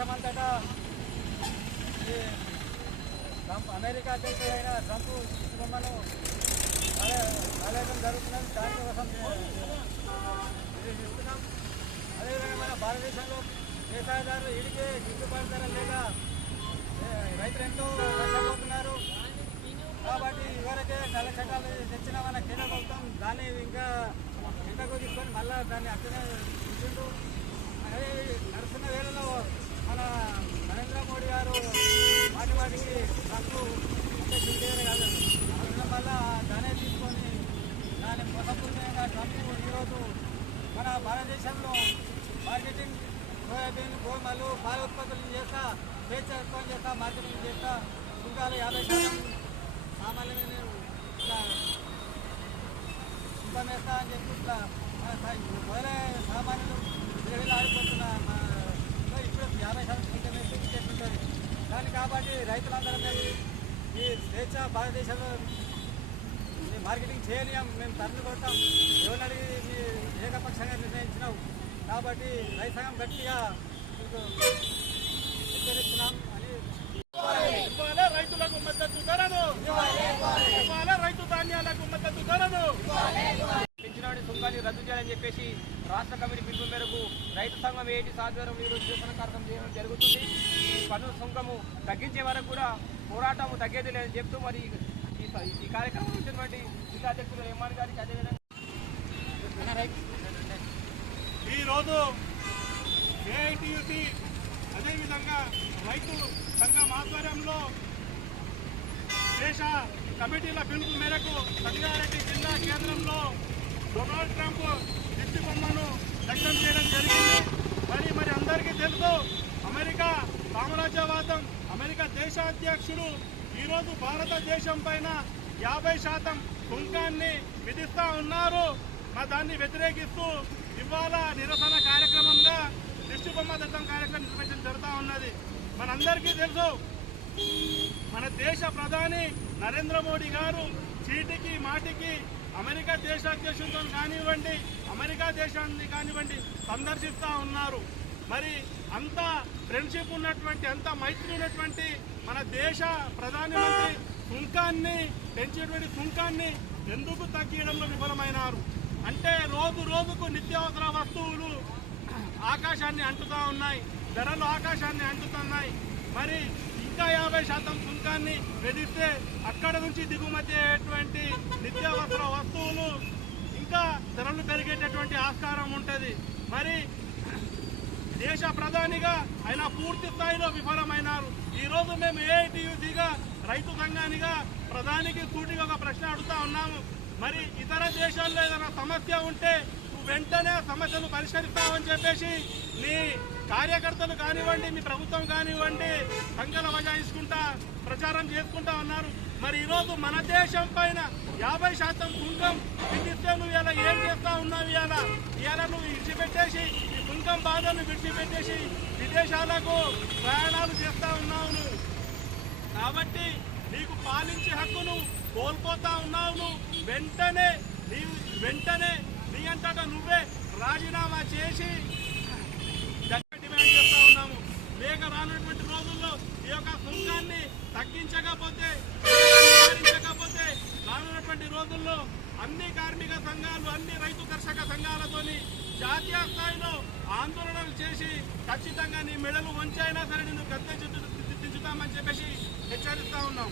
దేశమంతటా Trump America అధ్యక్షుడైన Trump బొమ్మను ఆలయం జరుగుతున్నది. దానికోసం ఇస్తున్నాం. అదేవిధంగా మన భారతదేశంలో వ్యవసాయదారులు ఈడికే గిట్టుబాటు ధర లేక రైతులు ఎంతో నష్టపోతున్నారు. కాబట్టి ఇవరకే నల్ల చట్టాలు తెచ్చిన మన కేంద్ర ప్రభుత్వం దాన్ని ఇంకా ఎంతకు తీసుకొని మళ్ళీ దాన్ని అట్లనే ఉంచుంటూ అదే నడుస్తున్న వేళలో మన నరేంద్ర మోడీ గారు వాటికి ట్రంప్ కాదు ఉండడం వల్ల దానే తీసుకొని దాన్ని మోసపూరితంగా ట్రంప్ ఈరోజు మన భారతదేశంలో మార్కెటింగ్ సోయాబీన్ గోధుమలు పాల ఉత్పత్తులు చేస్తా స్వేచ్ఛ ఉత్పత్తి చేస్తా మార్కెటింగ్ చేస్తా సుంకాలు 50% సామాన్యులు ఇట్లా సుంకం వేస్తా అని చెప్పి ఇట్లా మొదలై సామాన్యులు విలువలు ఆడిపోతున్న ఇప్పుడు 50% సుంకం వేసి ఇచ్చేస్తుంటుంది. దాన్ని కాబట్టి రైతులందరం ఈ స్వేచ్ఛ భారతదేశంలో మార్కెటింగ్ చేయనీయం, మేము తరలి కొడతాం, ఎవరిని అడిగి ఏకపక్షంగా నిర్ణయించినావు కాబట్టి రైతు సంఘం గట్టిగా హెచ్చరిస్తున్నాం అని. రైతులకు మద్దతు ధరను, రైతు ధాన్యాలకు మద్దతు ధరను పెంచిన సుంకాన్ని రద్దు చేయాలని చెప్పేసి రాష్ట్ర కమిటీ పిలుపు మేరకు రైతు సంఘం ఏటి సాధ్వరం ఈరోజు నిరసన కార్యక్రమం చేయడం జరుగుతుంది. ఈ పన్ను సుంకము తగ్గించే వరకు కూడా పోరాటం తగ్గేది లేదని చెప్తూ మరి ఈ కార్యక్రమం వచ్చినటువంటి జిల్లా అధ్యక్షులు ఎమ్మాన్ గారికి అదేవిధంగా ఈరోజు ఏఐటియుసి అదేవిధంగా రైతు సంఘం ఆధ్వర్యంలో దేశ కమిటీల పిలుపు మేరకు సంగారెడ్డి జిల్లా కేంద్రంలో డొనాల్డ్ ట్రంప్ దిష్టి బొమ్మను దగ్ధం చేయడం జరిగింది. మరి అందరికీ తెలుసు, అమెరికా సామ్రాజ్యవాదం, అమెరికా దేశ అధ్యక్షుడు ఈరోజు భారతదేశం పైన 50% సుంకాన్ని విధిస్తూ ఉన్నారు. దాన్ని వ్యతిరేకిస్తూ ఇవాళ నిరసన కార్యక్రమంగా దిష్టి బొమ్మ దగ్ధం కార్యక్రమం నిర్వహించడం జరుగుతూ ఉన్నది. మనందరికీ తెలుసు, మన దేశ ప్రధాని నరేంద్ర మోడీ గారు చీటికి మాటికి అమెరికా దేశ అధ్యక్షులతో కానివ్వండి, అమెరికా దేశాన్ని కానివ్వండి సందర్శిస్తూ ఉన్నారు. మరి అంత ఫ్రెండ్షిప్ ఉన్నటువంటి, అంత మైత్రి ఉన్నటువంటి మన దేశ ప్రధానమంత్రి సుంకాన్ని పెంచేటువంటి సుంకాన్ని ఎందుకు తగ్గించడంలో విఫలమైనారు అంటే రోజు రోజుకు నిత్యావసర వస్తువులు ఆకాశాన్ని అంటుతూ ఉన్నాయి, ధరలు ఆకాశాన్ని అంటుతున్నాయి. మరి ఇంకా 50% సుంకాన్ని విధిస్తే అక్కడ నుంచి దిగుమతి అయ్యేటువంటి నిత్యావసర వస్తువులు ఇంకా ధరలు పెరిగేటటువంటి ఆస్కారం ఉంటుంది. మరి దేశ ప్రధానిగా ఆయన పూర్తి స్థాయిలో విఫలమైనారు. ఈరోజు మేము ఏఐటియుసిగా రైతు సంఘానిగా ప్రధానికి సూటిగా ఒక ప్రశ్న అడుగుతా ఉన్నాము. మరి ఇతర దేశాల్లో ఏదైనా సమస్య ఉంటే వెంటనే సమస్యలు పరిష్కరిస్తామని చెప్పేసి మీ కార్యకర్తలు కానివ్వండి, మీ ప్రభుత్వం కానివ్వండి సంఘాల బజాయించుకుంటా ప్రచారం చేసుకుంటా ఉన్నారు. మరి ఈరోజు మన దేశం పైన 50% సుంకం విధిస్తే నువ్వు ఇలా ఏం చేస్తా ఉన్నావు? ఇవాళ నువ్వు విడిచిపెట్టేసి ఈ సుంకం బాధను విడిచిపెట్టేసి విదేశాలకు ప్రయాణాలు చేస్తా ఉన్నావు నువ్వు. కాబట్టి నీకు పాలించే హక్కును కోల్పోతా ఉన్నావు. నువ్వు వెంటనే నీ అంతటా నువ్వే రాజీనామా చేసి డిమాండ్ చేస్తా ఉన్నాము. లేక రానున్నటువంటి రోజుల్లో ఈ యొక్క సుంకాన్ని తగ్గించకపోతే రానున్నటువంటి రోజుల్లో అన్ని కార్మిక సంఘాలు, అన్ని రైతు కర్షక సంఘాలతోని జాతీయ స్థాయిలో ఆందోళనలు చేసి ఖచ్చితంగా నీ మెడలు వంచైనా సరే నిన్ను గద్దె దించుతామని చెప్పేసి హెచ్చరిస్తా ఉన్నాం.